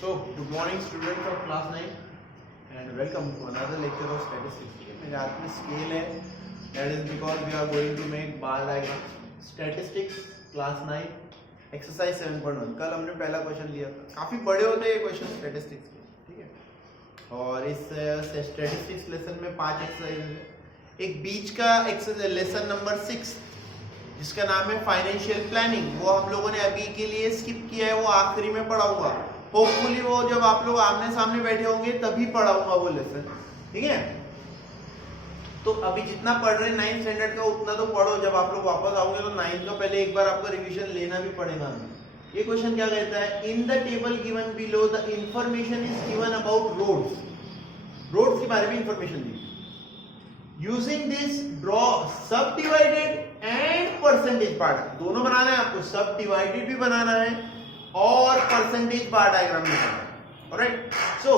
So, good morning students of class 9 and welcome to another lecture of statistics. मेरे हाथ में scale है, that is because we are going to make bar diagram. Statistics class 9 exercise 7.1. कल हमने पहला question लिया था, काफी बड़े होते हैं ये क्वेश्चन स्टैटिस्टिक्स के, ठीक है। और इस स्टैटिस्टिक्स लेसन में 5 एक्सरसाइज है। एक बीच का एक्सरसाइज लेसन नंबर 6 जिसका नाम है फाइनेंशियल प्लानिंग, वो हम लोगों ने अभी के लिए स्किप किया है, वो आखिरी में पढ़ाऊंगा। होपफुली वो जब आप लोग आमने सामने बैठे होंगे तभी पढ़ाऊंगा वो लेसन, ठीक है। तो अभी जितना पढ़ रहे हैं 9th स्टैंडर्ड का उतना तो पढ़ो, जब आप लोग वापस आओगे तो 9th का पहले एक बार आपका रिवीजन लेना भी पड़ेगा। ये क्वेश्चन क्या कहता है, in the table given below the information is given about roads के बारे में इंफॉर्मेशन दी। Using this draw subdivided and percentage bar, दोनों बनाना है आपको, सब डिवाइडेड भी बनाना है और परसेंटेज बार डायग्राम भी बनाना है। ऑलराइट, सो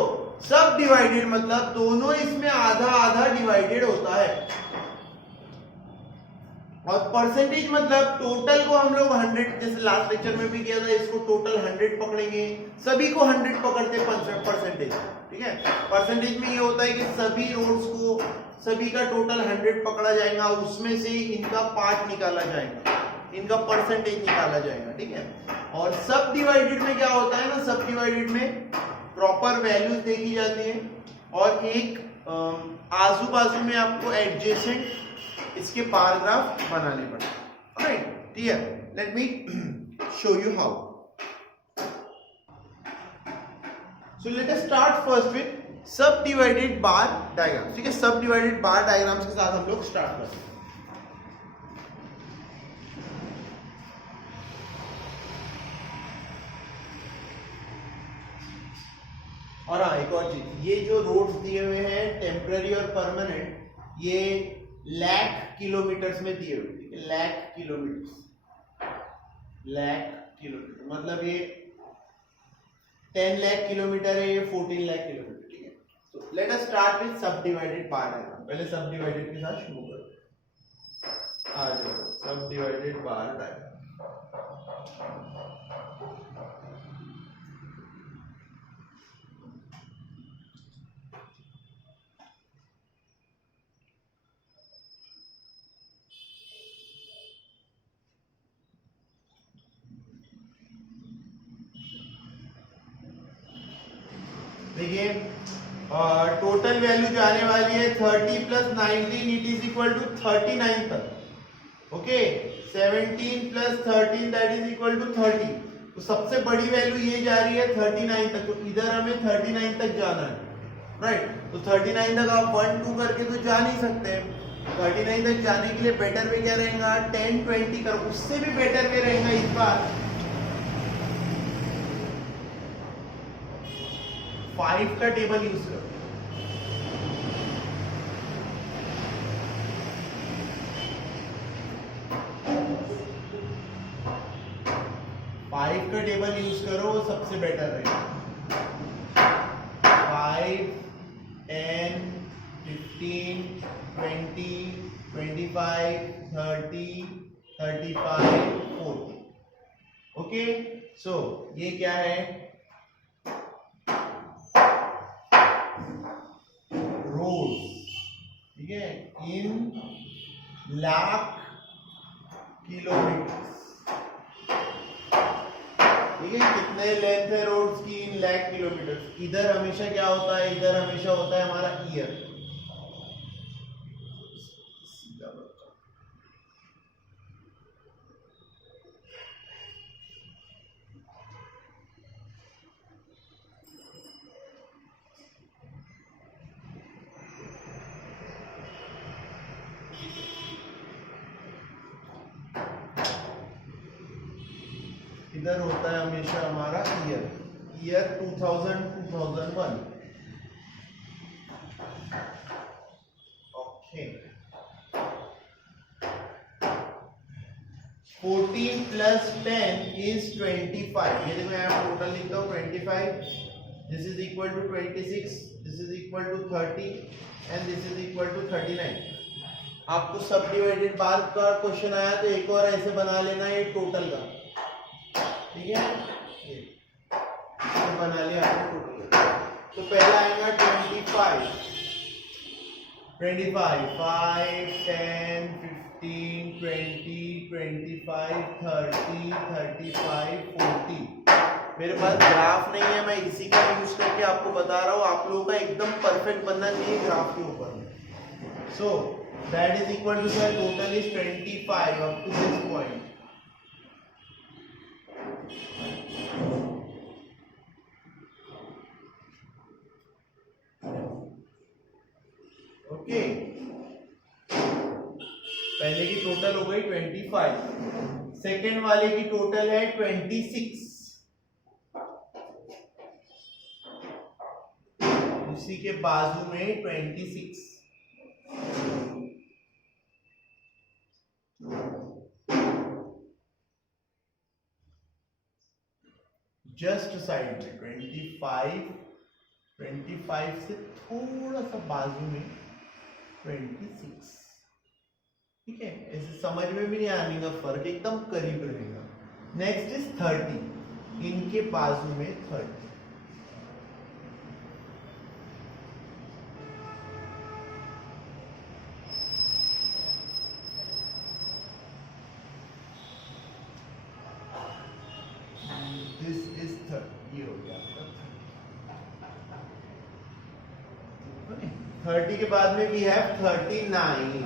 सब डिवाइडेड मतलब दोनों इसमें आधा आधा डिवाइडेड होता है, और परसेंटेज मतलब टोटल को हम लोग 100, जैसे लास्ट लेक्चर में भी किया था, इसको टोटल 100 पकड़ेंगे, सभी को 100 पकड़ते परसेंटेज, ठीक है। परसेंटेज में ये होता है कि सभी रोड्स को सभी का टोटल 100 पकड़ा जाएगा, उसमें से इनका पार्ट निकाला जाएगा, इनका परसेंटेज निकाला जाएगा, ठीक है। और सब डिवाइडेड में क्या होता है ना, सब डिवाइडेड में प्रॉपर वैल्यूज देखी जाती है और एक आजू बाजू में आपको एडजेसेंट इसके बार ग्राफ बनाने पड़ते हैं। ऑलराइट, ठीक है, let me show you how. So let us start first with सब डिवाइडेड बार डायग्राम, ठीक है। सब डिवाइडेड बार डायग्राम्स के साथ हम लोग स्टार्ट करते हैं। और हाँ, एक और चीज, ये जो रोड्स दिए हुए हैं टेम्पररी और परमानेंट, ये लाख किलोमीटर्स में दिए हुए, ठीक है। लाख किलोमीटर मतलब ये 10 लाख किलोमीटर है, ये 14 लाख किलोमीटर, ठीक है। तो लेट अस स्टार्ट विद सब डिवाइडेड बार डायग्राम। पहले सब डिवाइडेड के साथ शुरू करो। आ जाओ, सब डिवाइडेड बार डायग्राम। देखिए, टोटल वैल्यू जाने वाली है 30 plus 19, it is equal to 39 तक। ओके, 17 plus 13 that is equal to 30। तो सबसे बड़ी वैल्यू ये जा रही है 39 तक, तो इधर हमें 39 तक जाना है, राइट। तो 39 तक आप 1 2 करके तो जा नहीं सकते। 39 तक जाने के लिए बेटर वे क्या रहेगा, 10 20 कर, उससे भी बेटर वे रहेगा इस बार 5 का टेबल यूज करो। का टेबल यूज करो, वो सबसे बेटर रहेगा। 5 10 15 20 25 30 35 40। ओके, सो ये क्या है, रोड, ठीक है, इन लाख किलोमीटर, ठीक है। कितने लेंथ है रोड्स की, इन लाख किलोमीटर। इधर हमेशा क्या होता है, इधर हमेशा होता है हमारा ईयर। इधर होता है हमेशा हमारा ईयर 2000 2001। Okay, 14 plus 10 is 25। ये देखो यहाँ टोटल लिखता हूँ 25, this is equal to 26, this is equal to 30 and this is equal to 39। आपको सब डिवाइडेड बार का क्वेश्चन आया तो एक और ऐसे बना लेना, ये टोटल का, ठीक है। बना लिया आपने टोटल। तो पहला आएगा 25, 5, 10, 15, 20, 25, 30, 35, 40। मेरे पास ग्राफ नहीं है, मैं इसी का यूज करके आपको बता रहा हूँ। आप लोगों का एकदम परफेक्ट बनना चाहिए ग्राफ के ऊपर में। So that is equal to sir total is 25 up to this point. Okay, पहले की टोटल हो गई 25, सेकेंड वाले की टोटल है 26, उसी के बाजू में 26, जस्ट साइड में 25 से थोड़ा सा बाजू में 26। ठीक है, ऐसे समझ में भी नहीं आने का, फर्क एकदम करीब रहेगा। नेक्स्ट इज 30, इनके बाजू में 30। दिस इज 30, ये हो गया आपका 30 के बाद में we have 39,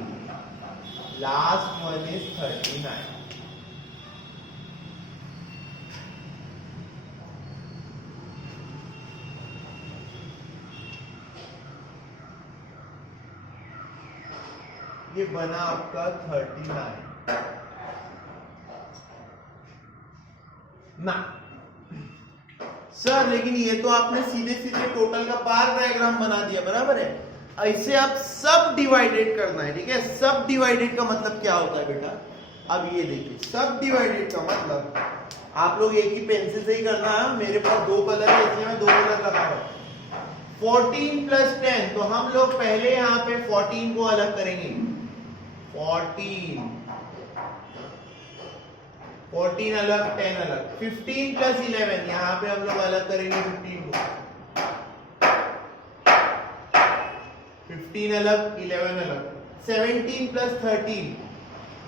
last one is 39। ये बना आपका 39 ना सर, लेकिन ये तो आपने सीधे सीधे टोटल का बार डायग्राम बना दिया, बराबर है। ऐसे आप सब डिवाइडेड करना है, ठीक है। सब डिवाइडेड का मतलब क्या होता है बेटा, अब ये देखिए, सब डिवाइडेड का मतलब आप लोग एक ही पेंसिल से ही करना है। मेरे पास दो कलर है, इसलिए मैं दो कलर लगा रहा हूं। 14 प्लस 10, तो हम लोग पहले यहाँ पे 14 को अलग करेंगे। 14 अलग, 10 अलग। 15 प्लस 11, यहाँ पे हम लोग अलग करेंगे 15 को। 15 अलग, 11 अलग। 17 प्लस 13,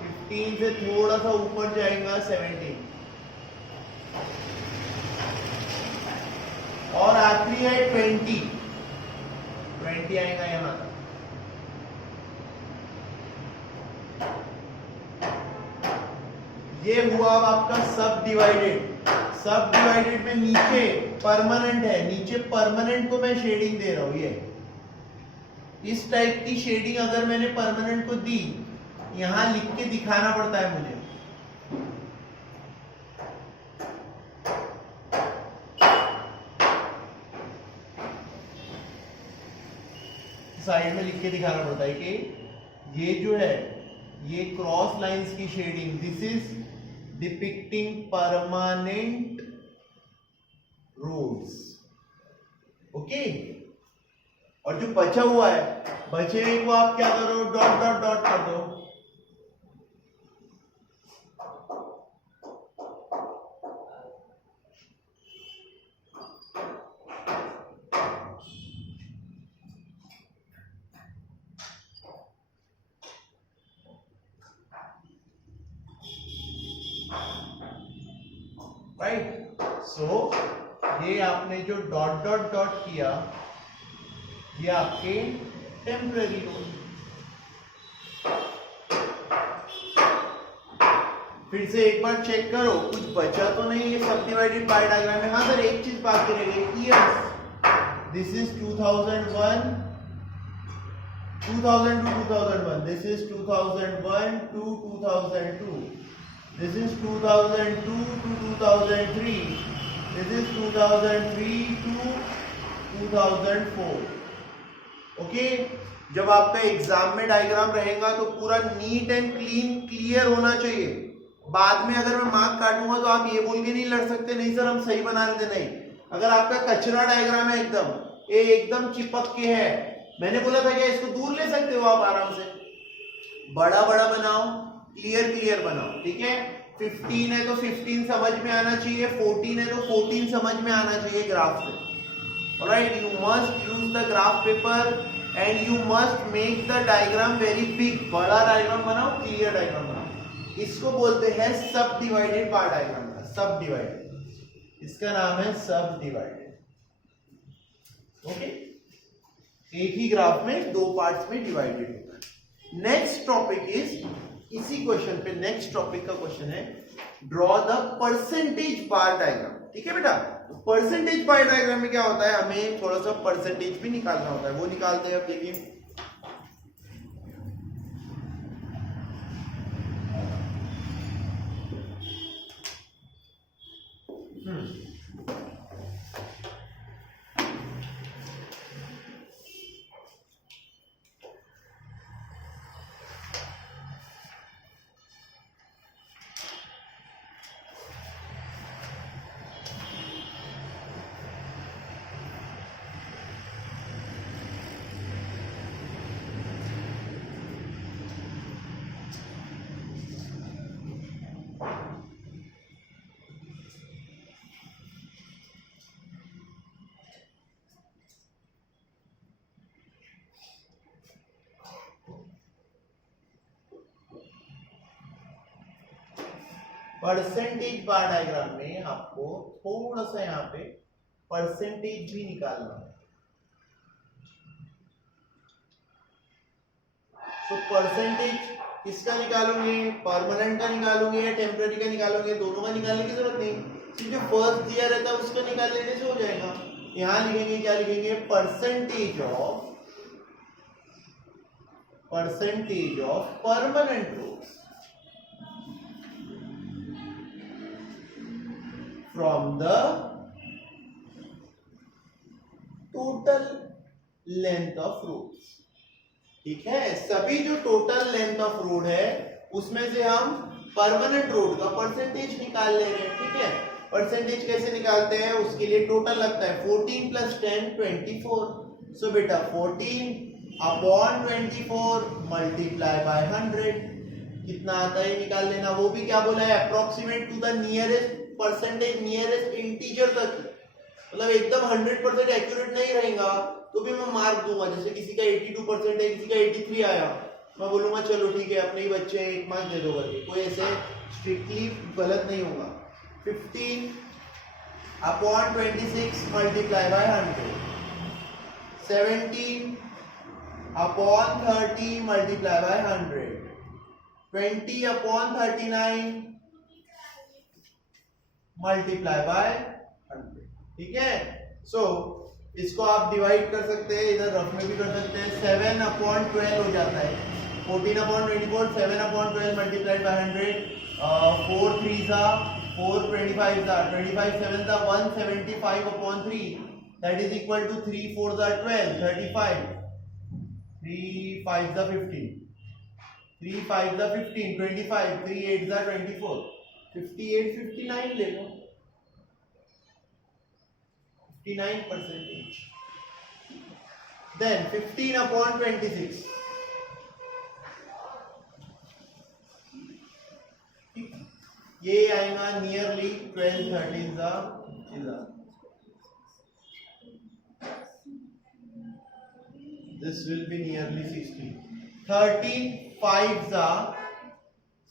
15 से थोड़ा सा ऊपर जाएगा 17। और आखिरी है 20 आएगा यहां तक। ये हुआ अब आपका सब डिवाइडेड। सब डिवाइडेड में नीचे परमानेंट है, नीचे परमानेंट को मैं शेडिंग दे रहा हूं। ये इस टाइप की शेडिंग अगर मैंने परमानेंट को दी, यहां लिख के दिखाना पड़ता है मुझे। साइड में लिख के दिखाना पड़ता है कि ये जो है, ये क्रॉस लाइंस की shading, this is depicting permanent roads. Okay, और जो बचा हुआ है, बचे हुए को आप क्या करो, डॉट डॉट डॉट कर दो। राइट, सो ये आपने जो डॉट डॉट डॉट किया, ये आपके टेम्पररी रोड। फिर से एक बार चेक करो, कुछ बचा तो नहीं। ये सब डिवाइडेड बाय डायग्राम में। हाँ सर, एक चीज बाकी रह गई, years. This is 2001, 2000 to 2001. This is 2001 to 2002. This is 2002 to 2003. This is 2003 to 2004. Okay, जब आपका एग्जाम में डायग्राम रहेगा तो पूरा नीट एंड क्लीन क्लियर होना चाहिए। बाद में अगर मैं मार्क काटूंगा तो आप ये बोल के नहीं लड़ सकते, नहीं सर हम सही बना रहे थे। नहीं, अगर आपका कचरा डायग्राम है, एकदम चिपक के है, मैंने बोला था क्या इसको दूर ले सकते हो आप आराम से। बड़ा बड़ा बनाओ, क्लियर क्लियर बनाओ, ठीक है। 15 है तो 15 समझ में आना चाहिए, 14 है तो 14 समझ में आना चाहिए ग्राफ से। Alright, you must use the graph paper and you must make the diagram very big, बड़ा डायग्राम बनाओ, क्लियर डायग्राम बनाओ। इसको बोलते हैं सब डिवाइडेड बार डायग्राम, सब डिवाइडेड, इसका नाम है सब डिवाइडेड। ओके, एक ही ग्राफ में दो पार्ट्स में डिवाइडेड होता है। नेक्स्ट टॉपिक इज, इसी क्वेश्चन पे नेक्स्ट टॉपिक का क्वेश्चन है draw the percentage bar diagram. ठीक है बेटा, परसेंटेज बार डायग्राम में क्या होता है, हमें थोड़ा सा परसेंटेज भी निकालना होता है, वो निकालते हैं। अब देखिए परसेंटेज बार डायग्राम में आपको थोड़ा सा यहाँ पे परसेंटेज भी निकालना है। तो परसेंटेज किसका निकालोगे, परमानेंट का निकालोगे या टेम्पररी का निकालोगे, दोनों का निकालने की जरूरत नहीं, जो फर्स्ट दिया रहता है उसका निकाल लेने से हो जाएगा। यहां लिखेंगे, क्या लिखेंगे, percentage of permanent roads from the total length of roads। ठीक है, सभी जो टोटल लेंथ ऑफ रोड है उसमें से हम परमानेंट रोड का परसेंटेज निकाल ले रहे हैं। ठीक है, परसेंटेज कैसे निकालते हैं, उसके लिए टोटल लगता है 14 + 10 24। सो बेटा 14/24 मल्टीप्लाई बाय 100 कितना आता है निकाल लेना। वो भी क्या बोला है, approximate to the nearest percentage, nearest integer तक, मतलब एकदम 100% एक्यूरेट नहीं रहेगा तो भी मैं मार्क दूंगा। जैसे किसी का 82% है, किसी का 83 आया, मैं बोलूंगा चलो ठीक है अपने ही बच्चे हैं, 1 मार्क दे दो करके, कोई ऐसे स्ट्रिक्टली गलत नहीं होगा। 15/26 multiply by 100, 17/30 multiply by 100, 20/39 multiply by 100। ठीक है, सो इसको आप डिवाइड कर सकते हैं, इधर रफ में भी कर सकते हैं। 7/12 हो जाता है, 14/24, 7/12 multiplied by 100, 4 3s 4, 25 25 7 175/3, that is equal to 3 4s 12, 35, 3 5s 15, 3 5s 15, 25, 3 8s 24, 58 59 ले लो, 59%। Then 15/26, ये आएगा नियरली 12 13 सा, this will be nearly 60, 13 5s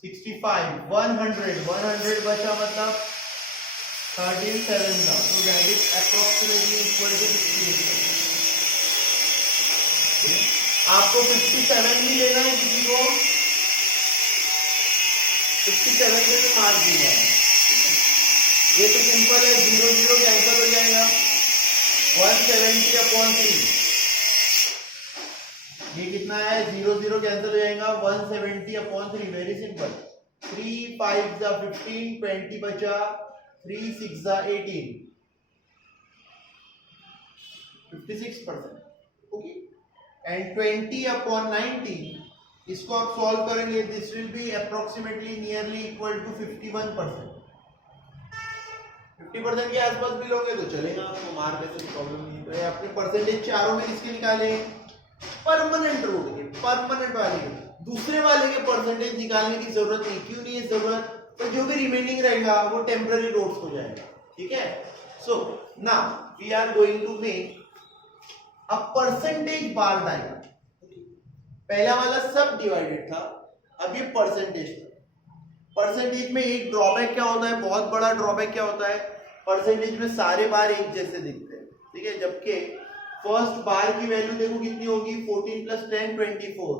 65, 100 बचा मतलब 13 7s, so that is approximately equal to 68। आपको 57 भी लेना है, किसी को 57 से भी मार्क दूंगा। ये तो सिंपल है, 0 0 कैंसिल हो जाएगा, 170/3, ये कितना है, 0 0 कैंसिल हो जाएगा, 170/3, वेरी सिंपल। 3 5s 15, 20 बचा, 3 6s 18, 56%। ओके, एंड 20/90, इसको आप सॉल्व करेंगे, this will be approximately nearly equal to 51%। 50% के आसपास भी लोगे तो चलेगा, आपको मार्क ऐसे प्रॉब्लम नहीं। तो ये आपने परसेंटेज चारों में किसके निकाले, परमानेंट रोड के, परमानेंट वाले के। दूसरे वाले के परसेंटेज निकालने की जरूरत नहीं, क्यों नहीं है जरूरत, तो जो भी रिमेनिंग रहेगा वो टेम्पररी रोड्स हो जाएगा, ठीक है। So now we are going to make a percentage bar diagram. पहला वाला सब डिवाइडेड था, अब ये परसेंटेज था। परसेंटेज में एक ड्रॉबैक क्या होता है, बहुत बड़ा ड्रॉबैक क्या होता है, परसेंटेज में सारे बार एक जैसे दिखते हैं, ठीक है। जबकि फर्स्ट बार की वैल्यू देखो कितनी होगी, 14 + 10 24,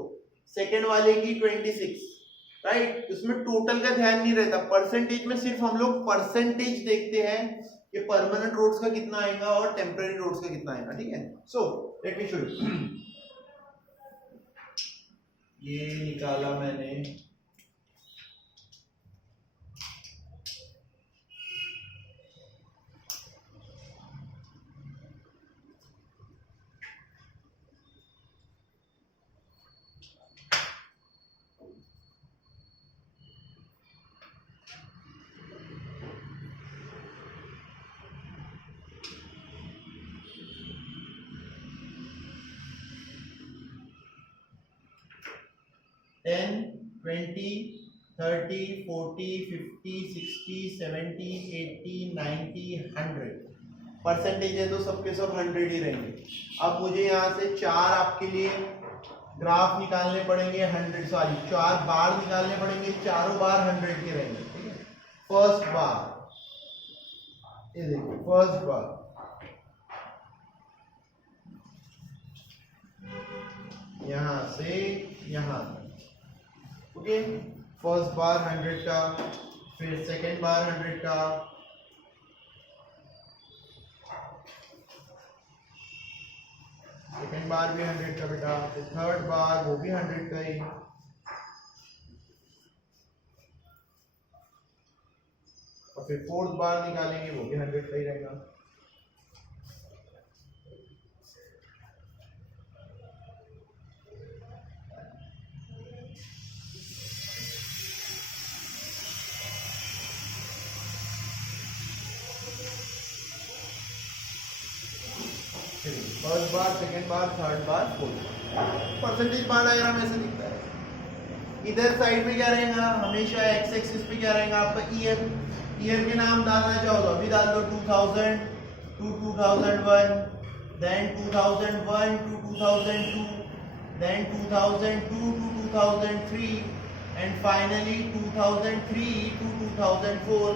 सेकेंड वाले की 26, राइट। उसमें टोटल का ध्यान नहीं रहता। परसेंटेज में सिर्फ हम लोग परसेंटेज देखते हैं कि परमानेंट रोड्स का कितना आएगा और टेम्पररी रोड्स का कितना आएगा, ठीक है। So let me show you. ये निकाला मैंने, टेन 20 30 40 50 60 70 80 90 100 परसेंटेज है तो सबके सब 100 ही रहेंगे। अब मुझे यहाँ से चार आपके लिए ग्राफ निकालने पड़ेंगे 100, सॉरी 4 बार निकालने पड़ेंगे, चारों बार 100 के रहेंगे, ठीक है। फर्स्ट बार, ये देखो फर्स्ट बार, यहां से यहां तक, ओके। फर्स्ट बार 100 का, फिर सेकेंड बार 100 का, सेकेंड बार भी 100 का बेटा, फिर थर्ड बार वो भी 100 का ही, और फिर फोर्थ बार निकालेंगे वो भी 100 का ही रहेगा। फर्स्ट बार, सेकेंड बार, थर्ड बार, फोर्थ बार। परसेंटेज बार डायग्राम ऐसे दिखता है। इधर साइड में क्या रहेगा, हमेशा एक्स एक्सिस पे क्या रहेगा आपका ईयर। ईयर के नाम डालना चाहो तो अभी डाल दो, 2000 to 2001, then 2001 to 2002, then 2002 to 2003, and finally 2003 to 2004।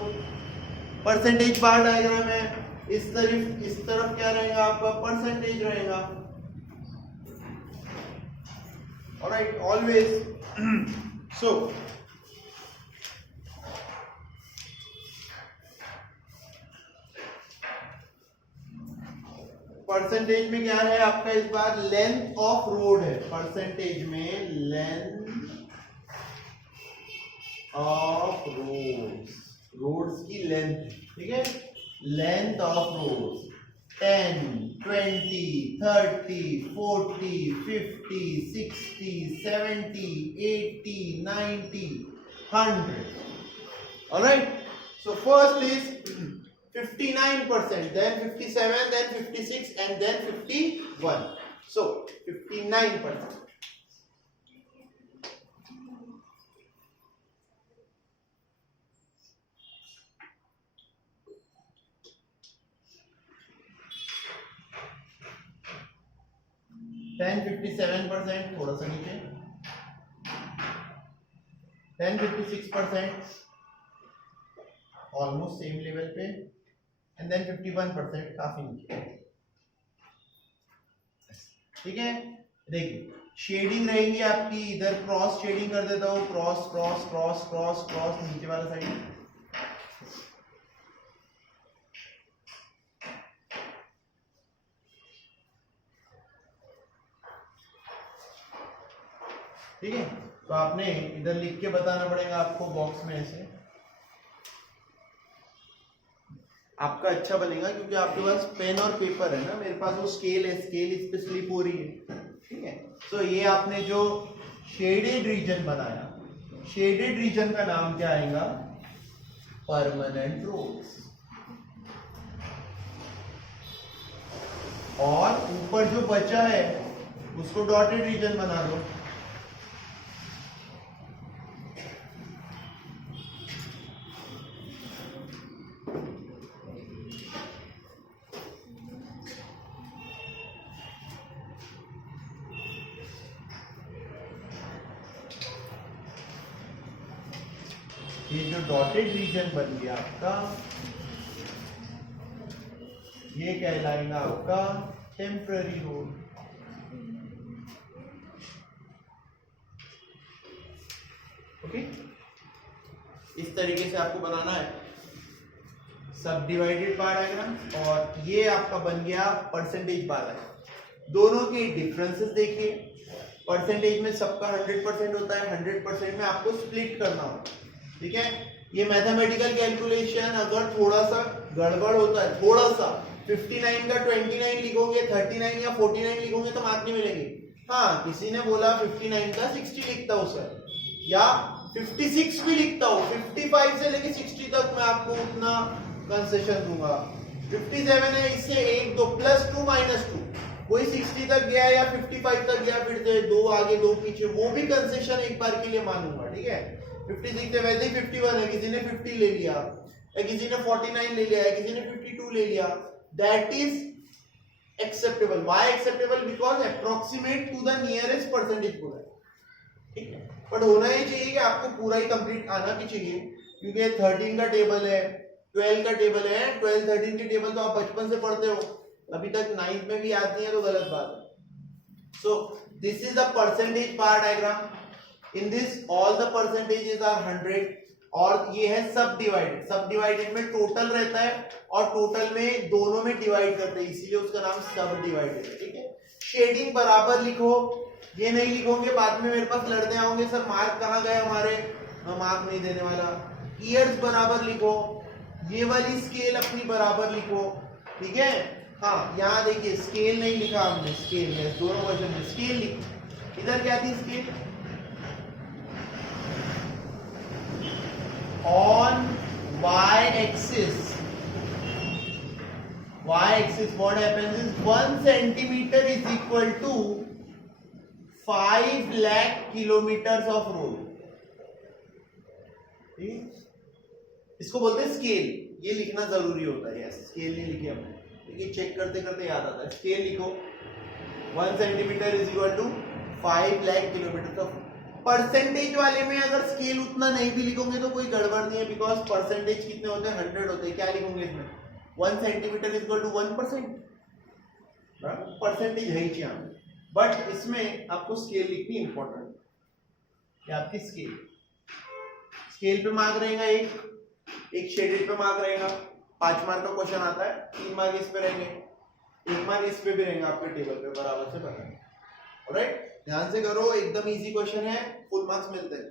Percentage bar diagram है। इस तरफ क्या रहेगा आपका, परसेंटेज रहेगा। Alright, always. सो परसेंटेज में क्या है आपका, इस बार लेंथ ऑफ रोड है। परसेंटेज में लेंथ ऑफ रोड्स की लेंथ, ठीक है। Length of roads 10, 20, 30, 40, 50, 60, 70, 80, 90, 100। Alright, so first is 59%, then 57, then 56, and then 51. So 59%. then 57%, थोड़ा सा नीचे, then 56%, ऑलमोस्ट सेम लेवल पे, एंड देन 51%, काफी नीचे, ठीक है। देखिए शेडिंग रहेंगी आपकी, इधर क्रॉस शेडिंग कर देता हूँ, cross cross cross cross cross, नीचे वाला साइड, ठीक है। तो आपने इधर लिख के बताना पड़ेगा आपको बॉक्स में ऐसे, आपका अच्छा बनेगा क्योंकि आपके पास पेन और पेपर है ना, मेरे पास वो स्केल है, स्केल इस पे स्लिप हो रही है, ठीक है। तो ये आपने जो शेडेड रीजन बनाया, शेडेड रीजन का नाम क्या आएगा, परमानेंट रोड्स। और ऊपर जो बचा है उसको डॉटेड रीजन बना दो। ये जो डॉटेड रीजन बन गया आपका, ये कहलाएगा आपका टेम्पररी होल। ओके, इस तरीके से आपको बनाना है सब डिवाइडेड बार डायग्राम, और ये आपका बन गया परसेंटेज बार डायग्राम। दोनों के डिफरेंसेस देखिए, परसेंटेज में सबका 100% होता है, 100% में आपको स्प्लिट करना होता है, ठीक है। ये मैथमेटिकल कैलकुलेशन अगर थोड़ा सा गड़बड़ होता है, थोड़ा सा 59 का 29 लिखोगे, 39 या 49 लिखोगे तो मार्क नहीं मिलेंगे। हाँ, किसी ने बोला 59 का 60 लिखता हूँ सर, या 56 भी लिखता हूँ, 55 से लेके 60 तक मैं आपको उतना कंसेशन दूंगा। 57 है, इससे 1 2 +2 -2, कोई 60 तक गया या 55 तक गया, फिर से 2 आगे 2 पीछे, वो भी कंसेशन एक बार के लिए मानूंगा, ठीक है। 56 है, वैसे ही 51 है, किसी ने 50 ले लिया, या किसी ने 49 ले लिया, या किसी ने 52 ले लिया, that is acceptable. Why acceptable? Because approximate to the nearest percentage पूरा, ठीक है। बट होना ही चाहिए कि आपको पूरा ही कंप्लीट आना भी चाहिए, क्योंकि 13 का टेबल है, 12 का टेबल है, 12 13 की टेबल तो आप बचपन से पढ़ते हो, अभी तक 9th में भी आती है तो गलत बात है। So this is the percentage bar diagram. In this all the percentages are 100, और ये है सब डिवाइडेड। सब डिवाइडेड में टोटल रहता है, और टोटल में दोनों में डिवाइड करते हैं, इसीलिए उसका नाम सब डिवाइडेड है, ठीक है। शेडिंग बराबर लिखो, ये नहीं लिखोगे बाद में मेरे पास लड़ने आओगे, सर मार्क कहाँ गए हमारे, मैं मार्क नहीं देने वाला। ईयर्स बराबर लिखो, ये वाली स्केल अपनी बराबर लिखो, ठीक है। हाँ, यहाँ देखिए स्केल नहीं लिखा हमने, स्केल है दोनों वर्जन में, स्केल लिखो। इधर क्या थी scale? On y axis, what happens is 1 centimeter is equal to 5 lakh kilometers of road। इसको बोलते हैं स्केल, ये लिखना जरूरी होता है, ऐसे स्केल नहीं लिखी हमने, लेकिन चेक करते करते याद आता है। स्केल लिखो, 1 centimetre is equal to 5 lakh kilometre of. Percentage वाले में अगर स्केल उतना नहीं भी लिखोगे तो कोई गड़बड़ नहीं है, बिकॉज परसेंटेज कितने होते हैं, 100 होते हैं। क्या लिखोगे इसमें? 1 centimetre is equal to 1%, percentage है ही, बट इसमें आपको स्केल लिखनी इंपॉर्टेंट है। आपकी स्केल पे मार्क रहेगा, एक शेडेड पे मार्क रहेगा। 5 मार्क का क्वेश्चन आता है, 3 मार्क इस पे रहेंगे, 1 मार्क इस पे भी रहेगा आपके टेबल पे, बराबर से बनाएंगे। ऑलराइट, ध्यान से करो, एकदम इजी क्वेश्चन है, फुल मार्क्स मिलते हैं।